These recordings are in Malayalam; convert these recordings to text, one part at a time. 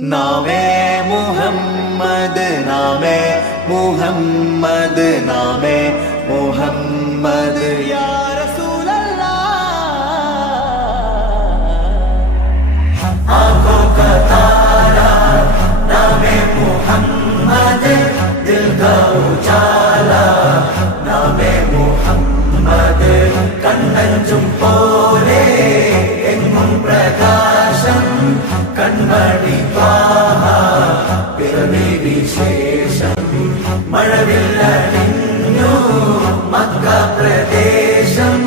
നാമേ മുഹമ്മദ് നാമേ മുഹമ്മദ് നാമേ മുഹമ്മദ് യാ റസൂലല്ലാഹ് ആँखों का तारा नामे मुहम्मद दिल का उजाला नामे मुहम्मद കണ്ണഞ്ചും പോലെ എങ്ങും പ്രകാശം കൺമണി ത്വാഹ പിറവി വിശേഷം മഴവില്ലണിഞ്ഞു മക്ക പ്രദേശം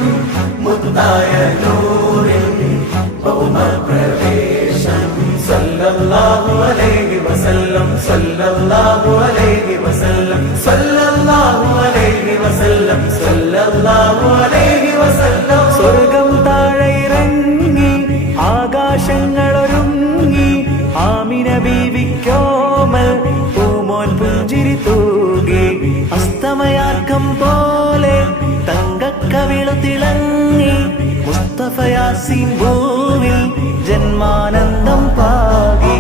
മുത്തായ നൂറിൻ ഭൗമ പ്രവേശം സല്ലല്ലാഹു അലൈഹി വസല്ലം സല്ലല്ലാഹു അലൈഹി വസല്ലം സല്ലല്ലാഹു അലൈഹി വസല്ലം സല്ലല്ലാഹു അലൈഹി വസല്ലം സ്വർഗം താഴെ ഇറങ്ങി ആകാശങ്ങളൊരുങ്ങി ആമിന ബീവിക്കോമൽ പൂമോൻ പുഞ്ചിരി തൂകി അസ്തമയാർക്കം പോലെ തങ്കക്കവിളു തിളങ്ങി മുസ്തഫ യാസീൻ ഭൂവിൽ ജന്മാനന്ദം പാകി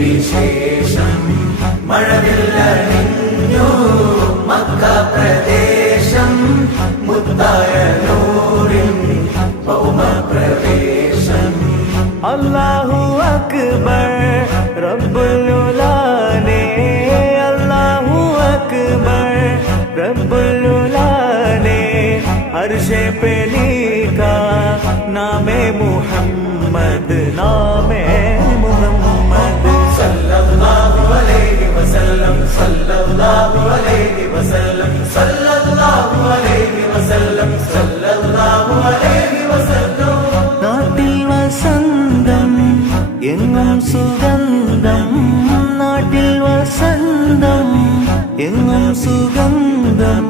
വിശേഷം മഴവില്ലണിഞ്ഞു മക്ക പ്രദേശം മുത്തായ നൂറിൻ ഭൗമ പ്രവേശം അല്ലാഹു അക്ബർ റബ്ബുൽ ഉലാനെ അല്ലാഹു അക്ബർ റബ്ബുൽ ഉലാനെ അർശേ पे लिखा नामे मुहम्मद नामे मुहम्मद सल्लल्लाहु अलैहि वसल्लम सल्लल्लाहु अलैहि वसल्लम सल्लल्लाहु अलैहि वसल्लम सल्लल्लाहु अलैहि वसल्लम നാട്ടിൽ വസന്തം എങ്ങും സുഗന്ധം നാട്ടിൽ വസന്തം എങ്ങും സുഗന്ധം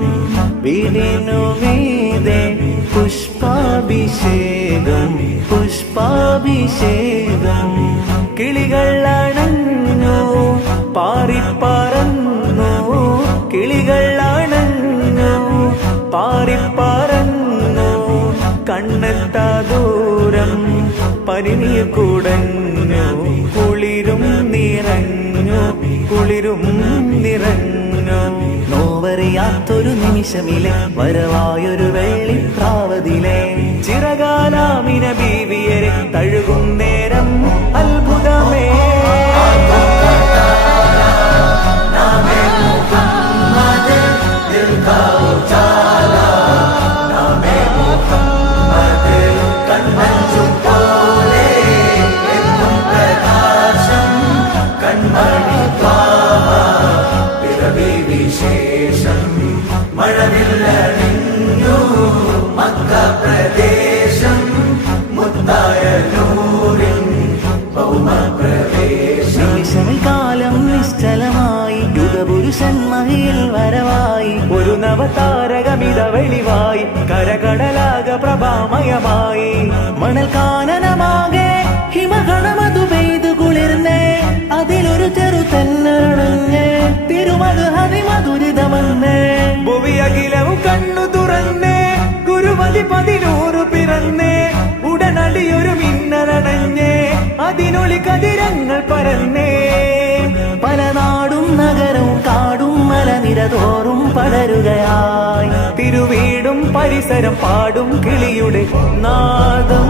വീടിനു മീതെ പുഷ്പാഭിഷേകം പുഷ്പാഭിഷേകം കിളികൾ അണഞ്ഞു പാറിപ്പറന്നു കിളികൾ അണഞ്ഞു പാറിപ്പറന്നു കണ്ണെത്താ ദൂരം പരിനീർ കുടഞ്ഞു കുളിരും നിറഞ്ഞു കുളിരും നിറഞ്ഞു നോവറിയാത്തൊരു നിമിഷമിലെ വരവായൊരു വെള്ളിപ്രാവതിലെ ചിറകാലാമിന ബീവിയരെ തഴുകും നേരം അത്ഭുതമേ വിശേഷം മഴവില്ലണിഞ്ഞു മക്ക പ്രദേശം മുത്തായ നൂറിൻ ഭൗമ പ്രവേശം നിമിഷങ്ങൾ കാലം നിശ്ചലമായി യുഗപുരുഷൻ മഹിയിൽ വരവായി ഒരു നവതാരകമിത വെളിവായി കരകടലാക പ്രഭാമയമായി മണൽ കാനനമാകെ ഹിമകണമതു പെയ്തു കുളിർന്നേ അതിലൊരു ചെറു തെന്നണഞ്ഞേ തിരുമത് ഹരിമധുരിതമെന്നേ ഭുവി അഖിലവും കണ്ണു തുറന്നേ ഗുരുമതി 11 പിറന്നേ ഉടനടിയൊരു മിന്നലണഞ്ഞേ അതിനൊളി കതിരങ്ങൾ പരന്നേ പല നാടും നഗരവും കാടും മലനിരതോറും പടരുകയായി തിരുവീടും പരിസരം പാടും കിളിയുടെ നാദം